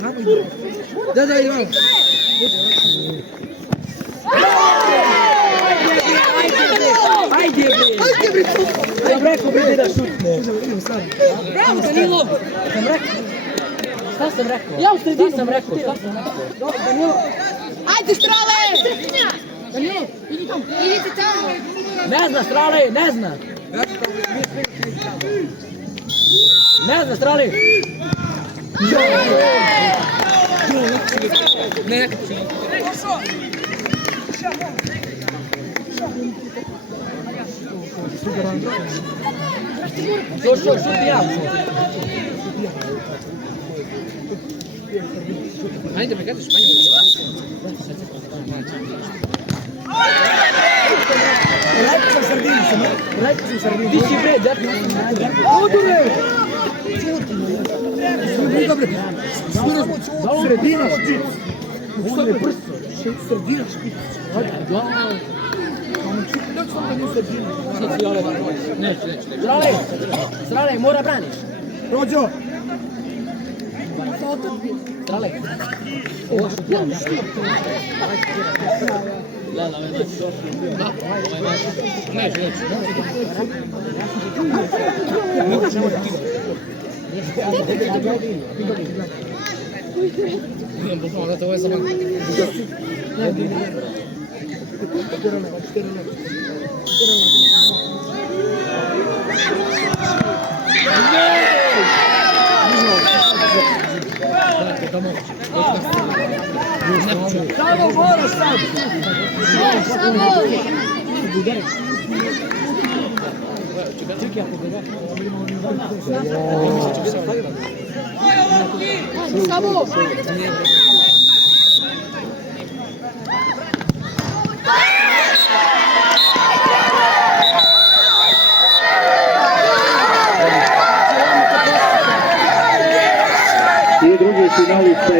Da, Ivan. Ajde bre. Ja sam rekao bre da šutne. Bravo Danilo. Šta sam rekao? Ja u sredini sam rekao. Dobro Danilo. Ajde Strale! Danilo, idi tamo. Idite tamo. Ne zna Strale, ne zna. Ne zna Strale. Ne. Došao, šuti ja. Ajde me gledaš, manje me. Rekao sam sardinu. Ti si bre, dati. Odu bre. Sredina špit. Ovo je prsto. Sredina špit. Strale, mora braniš. Rođo! Strale. Ovo šut ja. Samo moraš sad! Samo! Samo! I drugi finalice